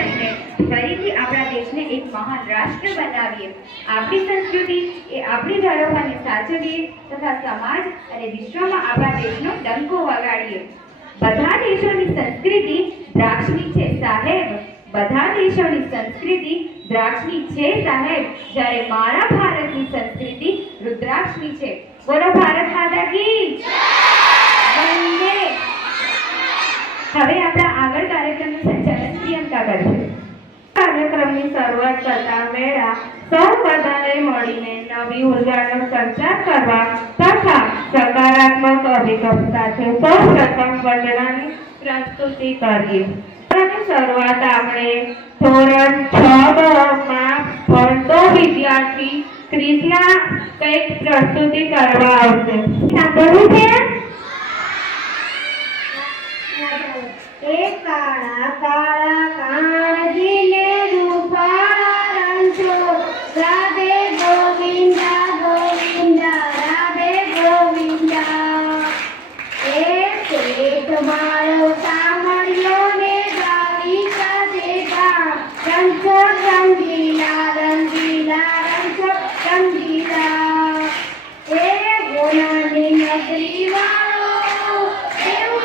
થઈને ફરીથી આપણા દેશને એક મહાન રાષ્ટ્ર બનાવીએ. આપણી સંસ્કૃતિ એ આપણી ધરોહરને સાચવીએ તથા સમાજ અને વિશ્વમાં આપણા દેશનો ડંકો વગાડીએ. બધા દેશોની સંસ્કૃતિ દ્રાક્ષની છે સાહેબ, બધા દેશોની સંસ્કૃતિ દ્રાક્ષની છે સાહેબ, જ્યારે મારા ભારતની સંસ્કૃતિ રુદ્રાક્ષની છે. બોલો ભારત માતા કી વંદે. હવે આપણા આગળ કાર્યક્રમનું સંચાલન પ્રિયંકા કરશે. કાર્યક્રમની શરૂઆત કરતા મેળા સૌ બધાએ મળીને નવી ઉર્જાનો સંચાર કરવા તથા સકારાત્મક અભિગમ સાથે સૌ પ્રથમ વંદનાની પ્રસ્તુતિ કરીએ. શરૂઆત આપણે ધોરણ 6 માં ભણતો વિદ્યાર્થી ક્રિષ્ના કંઈક પ્રસ્તુતિ કરવા આવશે. સાંભળવું છે? એ કાળા કાળા કાળજીને રૂપાળા રંગો, રાધે ગોવિંદા ગોવિંદા રાધે ગોવિંદા. એ પેટ મારો સાંભળ્યો ને ગાવી સાથે ગા, રંગો રંગીલા રંગીલા રંગો રંગીલા. એ ગોનાની નગરી વાળો એવું